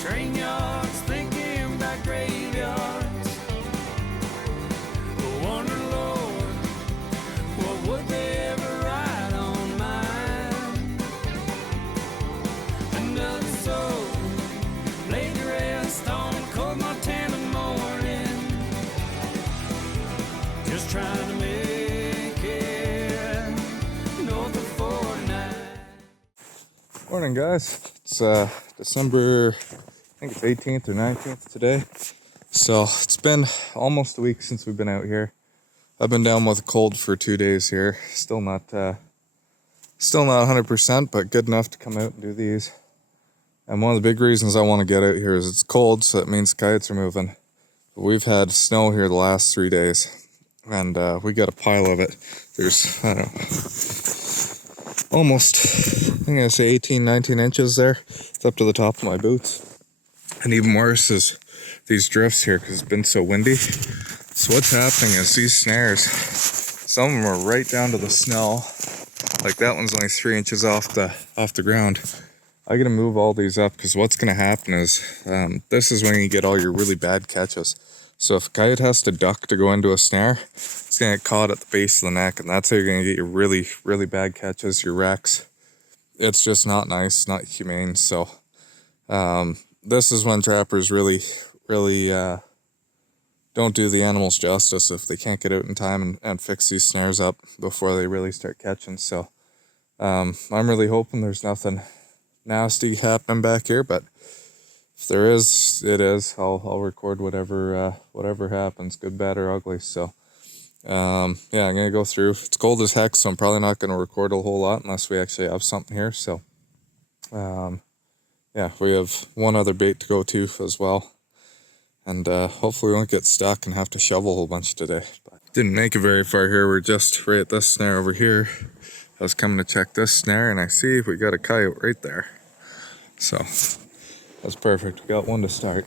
train yards, thinking about graveyards. I wonder, Lord, what would they ever write on mine? Another soul laid to rest on cold Montana morning, just trying to make it north of 49. Morning, guys. It's December, I think it's 18th or 19th today. So it's been almost a week since we've been out here. I've been down with a cold for 2 days here. Still not 100%, but good enough to come out and do these. And one of the big reasons I want to get out here is it's cold, so that means coyotes are moving. But we've had snow here the last 3 days, and we got a pile of it. There's, I don't know, almost, I'm gonna say 18, 19 inches there. It's up to the top of my boots. And even worse is these drifts here because it's been so windy. So what's happening is these snares, some of them are right down to the snow. Like that one's only 3 inches off the ground. I gotta move all these up because what's gonna happen is this is when you get all your really bad catches. So if a coyote has to duck to go into a snare, it's gonna get caught at the base of the neck, and that's how you're gonna get your really, really bad catches, your wrecks. It's just not nice, not humane. So this is when trappers really don't do the animals justice if they can't get out in time and fix these snares up before they really start catching. So I'm really hoping there's nothing nasty happening back here, but if there is, it is. I'll record whatever happens, good, bad, or ugly. So yeah, I'm gonna go through. It's cold as heck, so I'm probably not gonna record a whole lot unless we actually have something here. So yeah, we have one other bait to go to as well, and hopefully we won't get stuck and have to shovel a whole bunch today. But didn't make it very far here. We're just right at this snare over here. I was coming to check this snare, and I see we got a coyote right there. So that's perfect. We got one to start.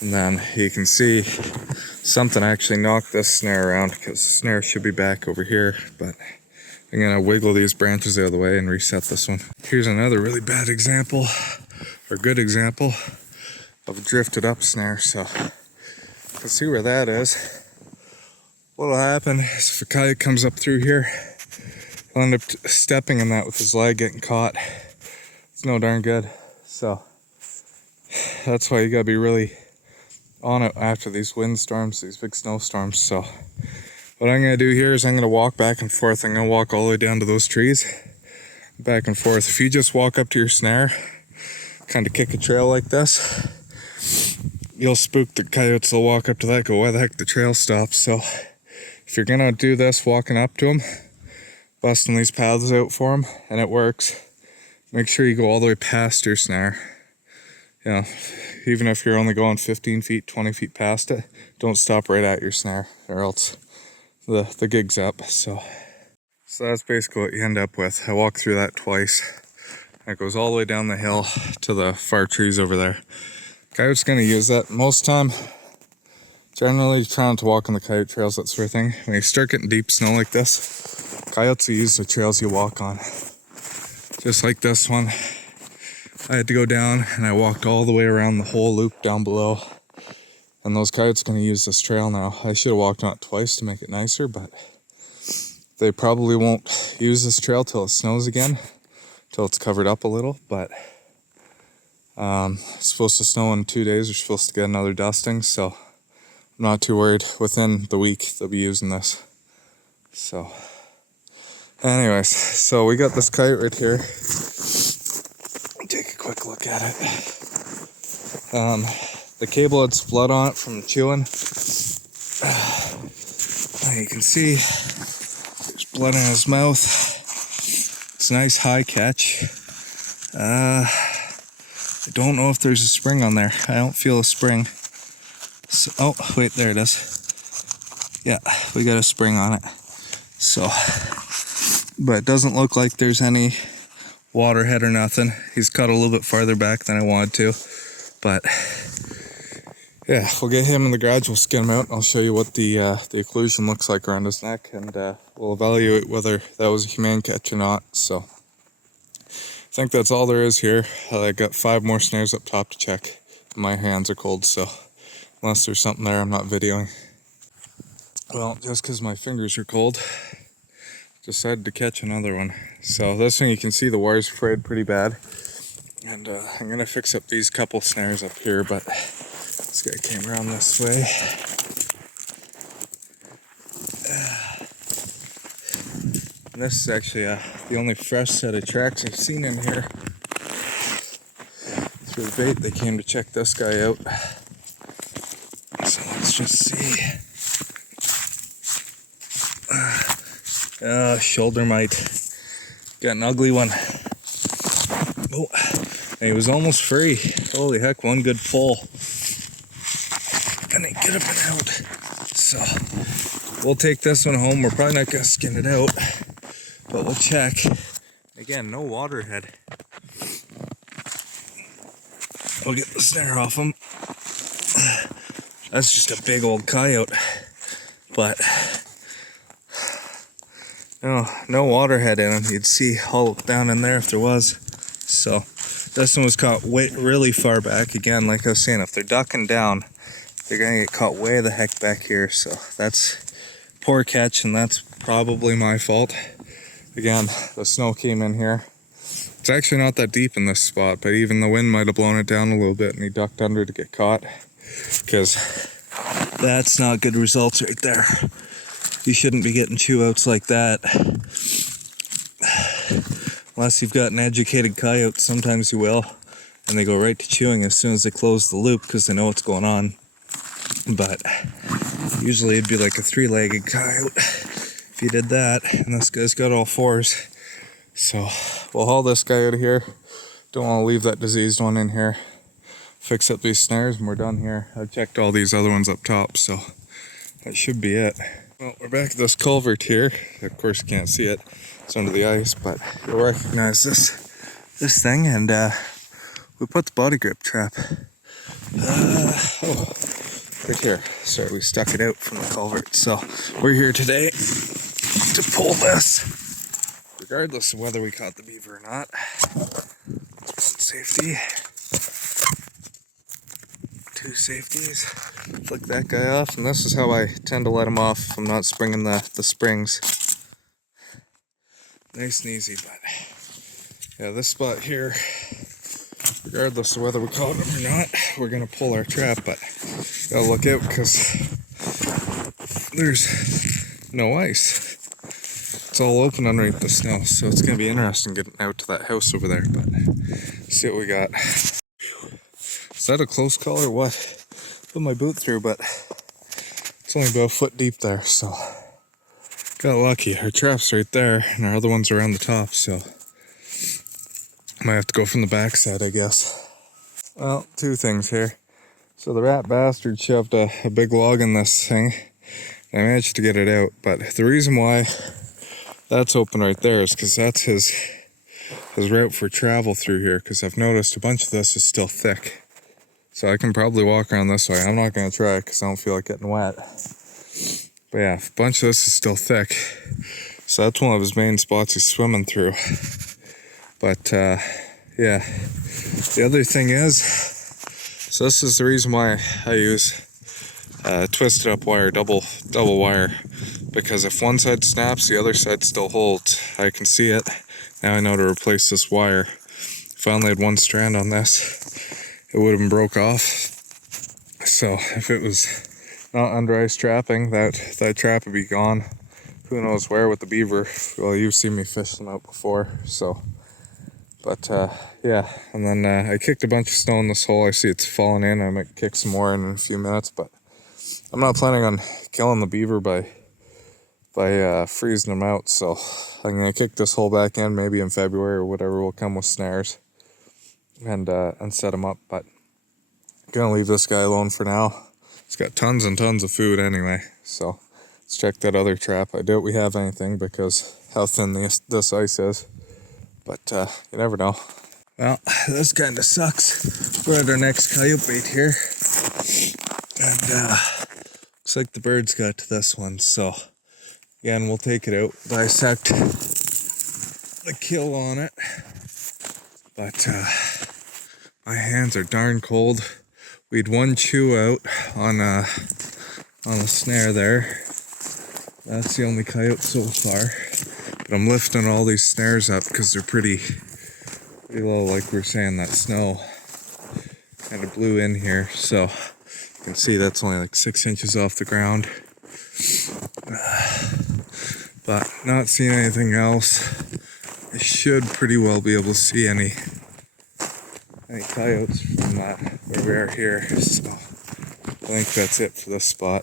And then you can see something actually knocked this snare around because the snare should be back over here. But I'm going to wiggle these branches out of the way and reset this one. Here's another really bad example, or good example, of a drifted up snare. So you can see where that is. What'll happen is if a coyote comes up through here, he'll end up stepping in that with his leg getting caught. It's no darn good. So that's why you gotta be really on it after these windstorms, these big snowstorms. So what I'm gonna do here is I'm gonna walk back and forth. I'm gonna walk all the way down to those trees, back and forth. If you just walk up to your snare, kind of kick a trail like this, you'll spook the coyotes. They'll walk up to that, go, why the heck the trail stops? So if you're gonna do this, walking up to them, busting these paths out for them, and it works, make sure you go all the way past your snare. You know, even if you're only going 15 feet, 20 feet past it, don't stop right at your snare, or else the gig's up. So that's basically what you end up with. I walked through that twice. It goes all the way down the hill to the far trees over there. Coyote's gonna use that most time. Generally trying to walk on the coyote trails, that sort of thing. When you start getting deep snow like this, coyotes will use the trails you walk on. Just like this one. I had to go down and I walked all the way around the whole loop down below. And those coyotes are going to use this trail now. I should have walked on it twice to make it nicer, but they probably won't use this trail till it snows again, till it's covered up a little. But it's supposed to snow in 2 days. We're supposed to get another dusting, so I'm not too worried. Within the week, they'll be using this. So anyways, so we got this coyote right here. Take a quick look at it. The cable had blood on it from chewing. You can see there's blood in his mouth. It's a nice high catch. I don't know if there's a spring on there. I don't feel a spring. So, oh, wait, there it is. Yeah, we got a spring on it. So, but it doesn't look like there's any waterhead or nothing. He's cut a little bit farther back than I wanted to, but yeah, we'll get him in the garage, we'll skin him out, and I'll show you what the occlusion looks like around his neck, and we'll evaluate whether that was a humane catch or not. So think that's all there is here. I got 5 more snares up top to check. My hands are cold, so unless there's something there, I'm not videoing. Well, just because my fingers are cold, decided to catch another one. So this one, you can see the wire's frayed pretty bad. And I'm going to fix up these couple snares up here, but this guy came around this way. And this is actually the only fresh set of tracks I've seen in here. Through the bait, they came to check this guy out. So let's just see. Shoulder mite. Got an ugly one. Oh, and he was almost free. Holy heck, one good pull. And then get up and out. So we'll take this one home. We're probably not going to skin it out, but we'll check. Again, no waterhead. We'll get the snare off him. That's just a big old coyote. But no waterhead in him. You'd see all down in there if there was. So this one was caught really far back. Again, like I was saying, if they're ducking down, they're gonna get caught way the heck back here. So that's poor catch, and that's probably my fault. Again, the snow came in here. It's actually not that deep in this spot, but even the wind might have blown it down a little bit, and he ducked under to get caught. Because that's not good results right there. You shouldn't be getting chew outs like that. Unless you've got an educated coyote, sometimes you will. And they go right to chewing as soon as they close the loop because they know what's going on. But usually it'd be like a 3-legged coyote if you did that. And this guy's got all 4s. So we'll haul this guy out of here. Don't want to leave that diseased one in here. Fix up these snares and we're done here. I've checked all these other ones up top, so that should be it. Well, we're back at this culvert here. Of course you can't see it. It's under the ice, but you'll recognize this thing, and we put the body grip trap. Right here. Sorry, we stuck it out from the culvert. So we're here today to pull this, regardless of whether we caught the beaver or not. One safety. 2 safeties. Flick that guy off, and this is how I tend to let him off if I'm not springing the springs. Nice and easy, but yeah, this spot here, regardless of whether we caught him or not, we're gonna pull our trap, but gotta look out because there's no ice. It's all open underneath the snow, so it's gonna be interesting getting out to that house over there, but see what we got. Is that a close call or what? Put my boot through, but it's only about a foot deep there, so got lucky. Our trap's right there, and our other ones are around the top, so might have to go from the backside, I guess. Well, 2 things here. So the rat bastard shoved a big log in this thing, and I managed to get it out, but the reason why that's open right there is because that's his route for travel through here, because I've noticed a bunch of this is still thick. So I can probably walk around this way. I'm not going to try it because I don't feel like getting wet. But yeah, a bunch of this is still thick. So that's one of his main spots he's swimming through. But yeah, the other thing is, so this is the reason why I use twisted up wire, double wire. Because if one side snaps, the other side still holds. I can see it. Now I know to replace this wire. If I only had 1 strand on this, it would have been broke off. So if it was not under ice trapping, that trap would be gone. Who knows where with the beaver. Well, you've seen me fish them out before, so. But yeah, and then I kicked a bunch of snow in this hole. I see it's falling in. I might kick some more in a few minutes, but I'm not planning on killing the beaver by freezing them out. So I'm gonna kick this hole back in maybe in February or whatever will come with snares. And set him up, but I'm gonna leave this guy alone for now. He's got tons and tons of food anyway, so let's check that other trap. I doubt we have anything because how thin this ice is, but you never know. Well, this kind of sucks. We're at our next coyote bait here, and looks like the birds got to this one, so again, we'll take it out, dissect the kill on it. But my hands are darn cold. We had one chew out on a snare there. That's the only coyote so far. But I'm lifting all these snares up because they're pretty low, like we were saying, that snow kind of blew in here. So you can see that's only like 6 inches off the ground. But not seeing anything else. I should pretty well be able to see any coyotes from where we are here. So I think that's it for this spot.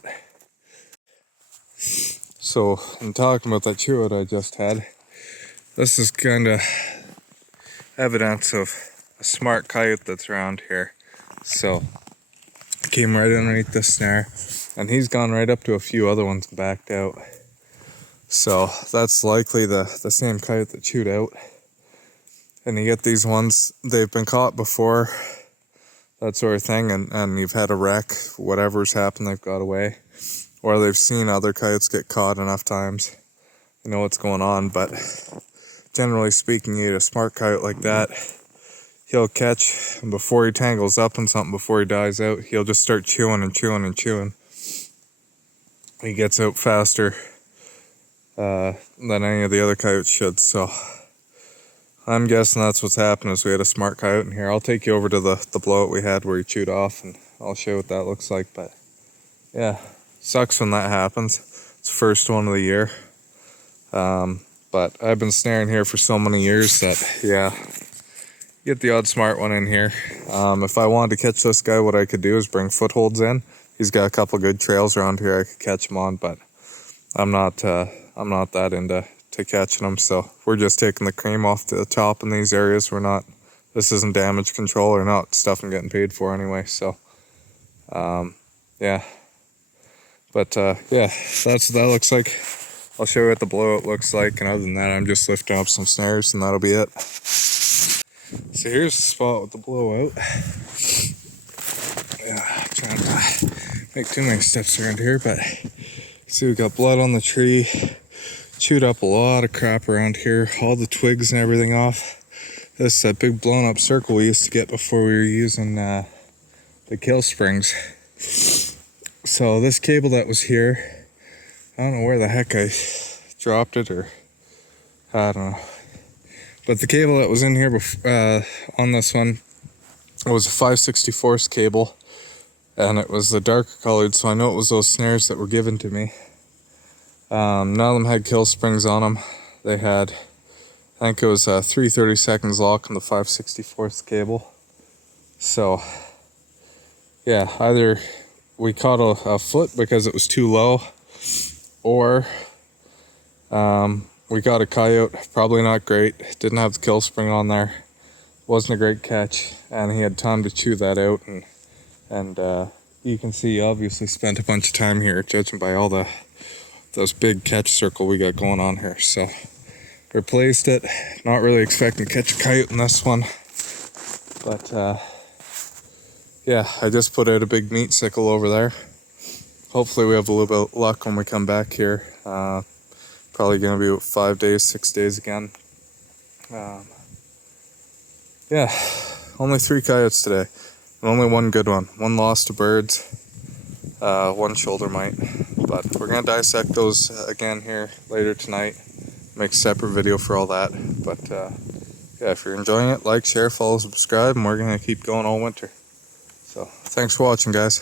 So in talking about that chew I just had, this is kind of evidence of a smart coyote that's around here. So I came right underneath the snare, and he's gone right up to a few other ones and backed out. So that's likely the same coyote that chewed out. And you get these ones, they've been caught before, that sort of thing, and you've had a wreck, whatever's happened, they've got away. Or they've seen other coyotes get caught enough times. You know what's going on, but generally speaking, you get a smart coyote like that, he'll catch, and before he tangles up in something, before he dies out, he'll just start chewing and chewing and chewing. He gets out faster than any of the other coyotes should, so I'm guessing that's what's happened, is we had a smart coyote in here. I'll take you over to the blowout we had where he chewed off, and I'll show you what that looks like. But yeah, sucks when that happens. It's the first one of the year. But I've been snaring here for so many years that, yeah, get the odd smart one in here. If I wanted to catch this guy, what I could do is bring footholds in. He's got a couple good trails around here I could catch him on, but I'm not that into catching them, so we're just taking the cream off the top in these areas. This isn't damage control or not stuff I'm getting paid for anyway, so yeah. But yeah, that's what that looks like. I'll show you what the blowout looks like, and other than that, I'm just lifting up some snares, and that'll be it. So here's the spot with the blowout. Yeah, trying to make too many steps around here, but see, we got blood on the tree. Chewed up a lot of crap around here, all the twigs and everything off. This is that big blown up circle we used to get before we were using the kill springs. So this cable that was here, I don't know where the heck I dropped it, or I don't know. But the cable that was in here on this one, it was a 5/64 cable, and it was the darker colored, so I know it was those snares that were given to me. None of them had kill springs on them. They had, I think it was a 3/32 lock on the 5/64 cable. So yeah, either we caught a foot because it was too low, or we got a coyote, probably not great, didn't have the kill spring on there, wasn't a great catch, and he had time to chew that out, and you can see he obviously spent a bunch of time here, judging by all those big catch circle we got going on here. So replaced it, not really expecting to catch a coyote in this one, but yeah, I just put out a big meat sickle over there. Hopefully we have a little bit of luck when we come back here. Probably gonna be about 5 days, 6 days again. Yeah, only 3 coyotes today, and only one good one. One lost to birds, one shoulder mite. But we're gonna dissect those again here later tonight. Make a separate video for all that. But yeah, if you're enjoying it, like, share, follow, subscribe, and we're gonna keep going all winter. So thanks for watching, guys.